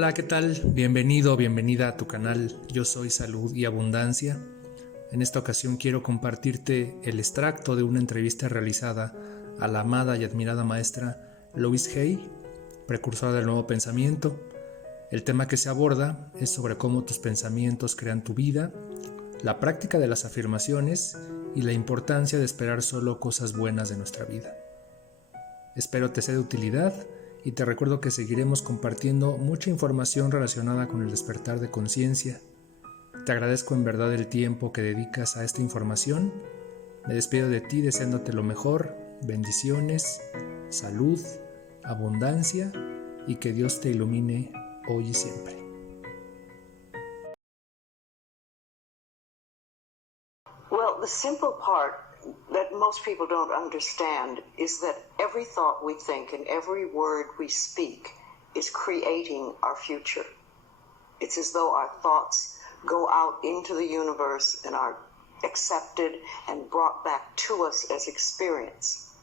Hola, ¿qué tal? Bienvenido, bienvenida a tu canal Yo Soy Salud y Abundancia. En esta ocasión quiero compartirte el extracto de una entrevista realizada a la amada y admirada maestra Louise, precursora del nuevo pensamiento. El tema que se aborda es sobre cómo tus pensamientos crean tu vida, la práctica de las afirmaciones y la importancia de esperar solo cosas buenas de nuestra vida. Espero te sea de utilidad y te recuerdo que seguiremos compartiendo mucha información relacionada con el despertar de conciencia. Te agradezco en verdad el tiempo que dedicas a esta información. Me despido de ti deseándote lo mejor, bendiciones, salud, abundancia y que Dios te ilumine hoy y siempre. Well, the simple part that most people don't understand is that every thought we think and every word we speak is creating our future. It's as though our thoughts go out into the universe and are accepted and brought back to us as experience.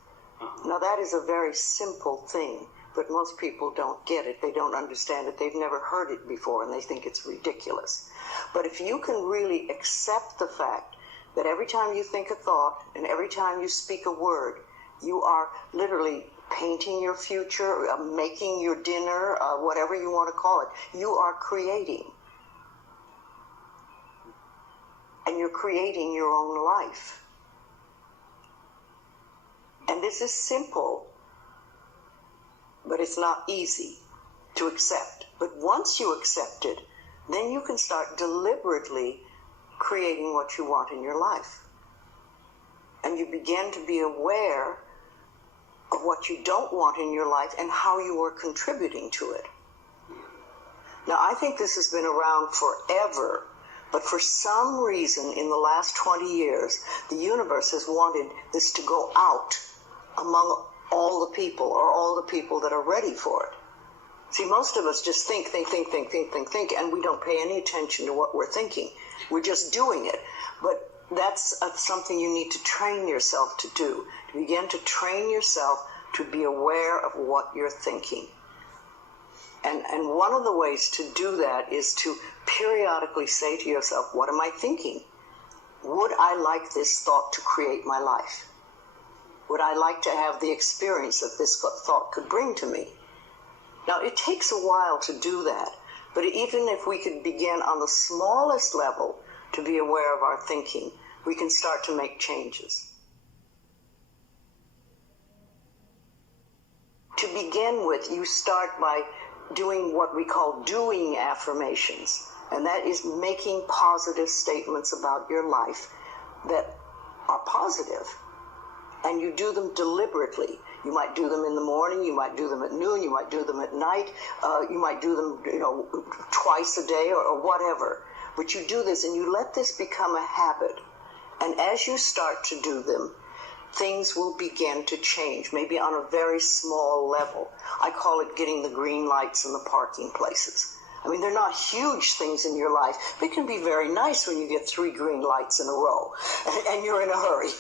Now that is a very simple thing, but most people don't get it. They don't understand it. They've never heard it before and they think it's ridiculous. But if you can really accept the fact that every time you think a thought and every time you speak a word, you are literally painting your future, making your dinner, whatever you want to call it. You are creating. And you're creating your own life. And this is simple, but it's not easy to accept. But once you accept it, then you can start deliberately creating what you want in your life. And you begin to be aware of what you don't want in your life and how you are contributing to it. Now, I think this has been around forever, but for some reason in the last 20 years, the universe has wanted this to go out among all the people, or all the people that are ready for it. See, most of us just think, and we don't pay any attention to what we're thinking. We're just doing it. But that's something you need to train yourself to do, to begin to train yourself to be aware of what you're thinking. And one of the ways to do that is to periodically say to yourself, what am I thinking? Would I like this thought to create my life? Would I like to have the experience that this thought could bring to me? Now, it takes a while to do that, but even if we could begin on the smallest level to be aware of our thinking, we can start to make changes. To begin with, you start by doing what we call doing affirmations, and that is making positive statements about your life that are positive, and you do them deliberately. You might do them in the morning, you might do them at noon, you might do them at night, you might do them, twice a day or whatever. But you do this and you let this become a habit. And as you start to do them, things will begin to change, maybe on a very small level. I call it getting the green lights in the parking places. I mean, they're not huge things in your life, but it can be very nice when you get 3 green lights in a row and you're in a hurry.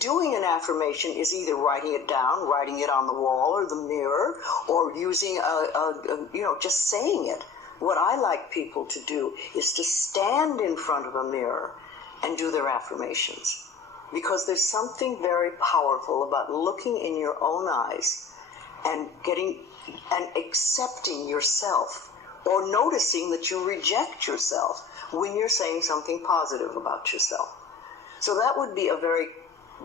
Doing an affirmation is either writing it down, writing it on the wall or the mirror, or using just saying it. What I like people to do is to stand in front of a mirror and do their affirmations, because there's something very powerful about looking in your own eyes and accepting yourself, or noticing that you reject yourself when you're saying something positive about yourself. So that would be a very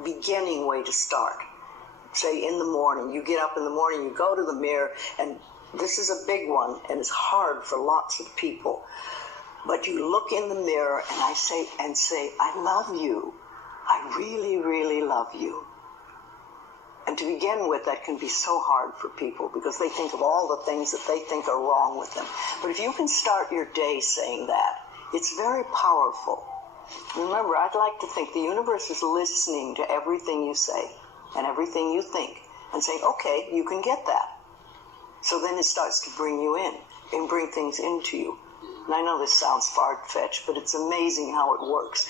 beginning way to start. Say in the morning, you get up in the morning, you go to the mirror, and this is a big one, and it's hard for lots of people. But you look in the mirror and say, I love you. I really, really love you. And to begin with, that can be so hard for people because they think of all the things that they think are wrong with them. But if you can start your day saying that, it's very powerful. Remember, I'd like to think the universe is listening to everything you say and everything you think and saying, okay, you can get that. So then it starts to bring you in and bring things into you. And I know this sounds far-fetched, but it's amazing how it works.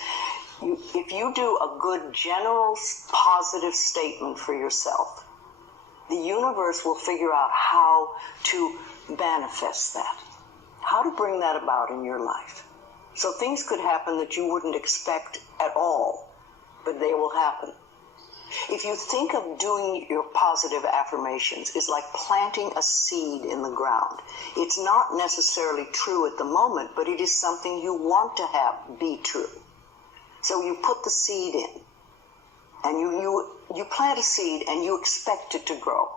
If you do a good general positive statement for yourself, the universe will figure out how to manifest that, how to bring that about in your life. So things could happen that you wouldn't expect at all, but they will happen. If you think of doing your positive affirmations, it's like planting a seed in the ground. It's not necessarily true at the moment, but it is something you want to have be true. So you put the seed in, and you plant a seed and you expect it to grow.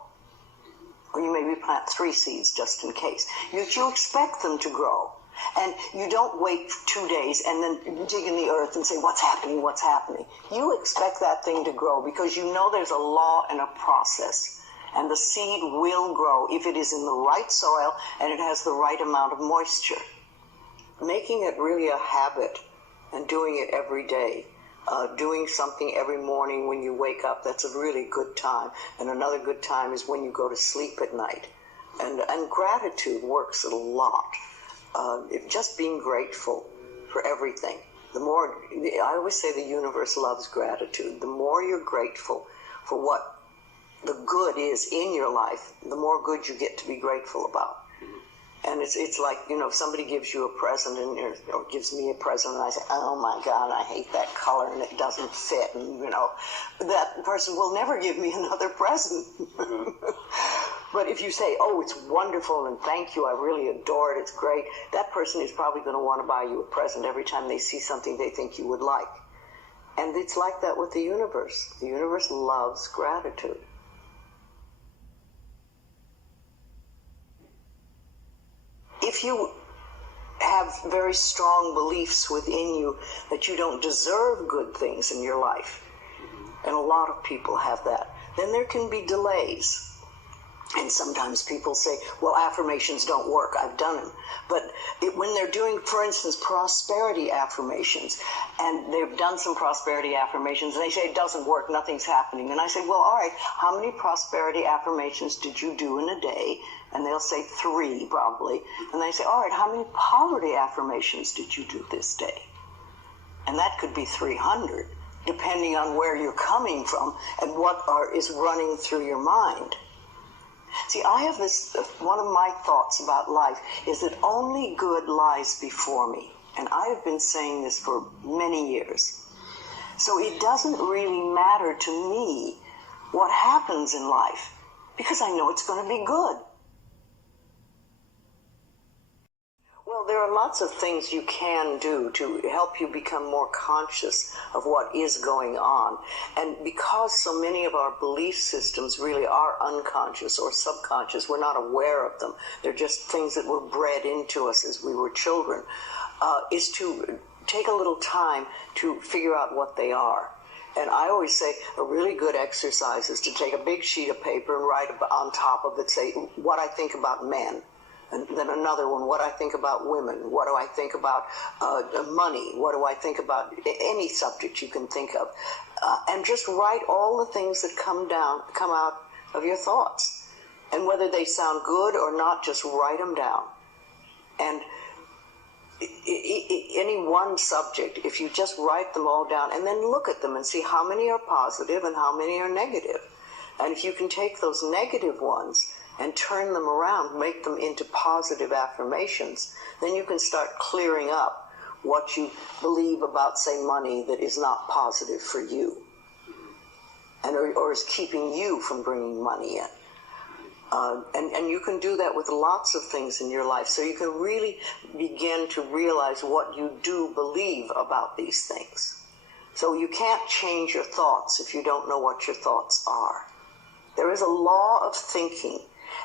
Or you maybe plant 3 seeds just in case. You expect them to grow. And you don't wait 2 days and then dig in the earth and say, what's happening, what's happening? You expect that thing to grow because you know there's a law and a process. And the seed will grow if it is in the right soil and it has the right amount of moisture. Making it really a habit and doing it every day. Doing something every morning when you wake up, that's a really good time. And another good time is when you go to sleep at night. And gratitude works a lot. Just being grateful for everything. The more, I always say the universe loves gratitude. The more you're grateful for what the good is in your life, the more good you get to be grateful about. And it's like, you know, if somebody gives you a present or gives me a present and I say, oh my God, I hate that color and it doesn't fit, and you know, that person will never give me another present. But if you say, oh, it's wonderful and thank you, I really adore it, it's great, that person is probably going to want to buy you a present every time they see something they think you would like. And it's like that with the universe. The universe loves gratitude. If you have very strong beliefs within you that you don't deserve good things in your life, and a lot of people have that, then there can be delays. And sometimes people say, well, affirmations don't work. I've done them. But when they're doing, for instance, prosperity affirmations, and they've done some prosperity affirmations, and they say it doesn't work, nothing's happening. And I say, well, all right, how many prosperity affirmations did you do in a day? And they'll say 3 probably. And they say, all right, how many poverty affirmations did you do this day? And that could be 300, depending on where you're coming from and what is running through your mind. See, I have this, one of my thoughts about life is that only good lies before me. And I have been saying this for many years. So it doesn't really matter to me what happens in life, because I know it's going to be good. Well, there are lots of things you can do to help you become more conscious of what is going on. And because so many of our belief systems really are unconscious or subconscious, we're not aware of them. They're just things that were bred into us as we were children, is to take a little time to figure out what they are. And I always say a really good exercise is to take a big sheet of paper and write on top of it, say, what I think about men. And then another one, what I think about women, what do I think about money, what do I think about any subject you can think of. And just write all the things that come out of your thoughts. And whether they sound good or not, just write them down. And any one subject, if you just write them all down and then look at them and see how many are positive and how many are negative. And if you can take those negative ones and turn them around, make them into positive affirmations, then you can start clearing up what you believe about, say, money that is not positive for you, and or is keeping you from bringing money in. And you can do that with lots of things in your life, so you can really begin to realize what you do believe about these things. So you can't change your thoughts if you don't know what your thoughts are. There is a law of thinking,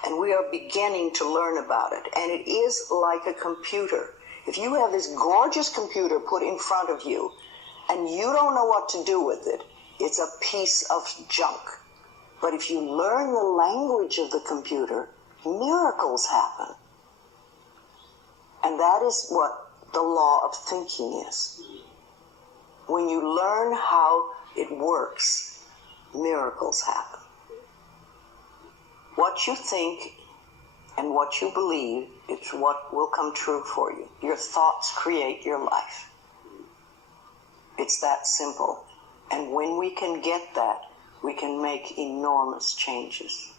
and we are beginning to learn about it. And it is like a computer. If you have this gorgeous computer put in front of you, and you don't know what to do with it, it's a piece of junk. But if you learn the language of the computer, miracles happen. And that is what the law of thinking is. When you learn how it works, miracles happen. What you think and what you believe is what will come true for you. Your thoughts create your life. It's that simple. And when we can get that, we can make enormous changes.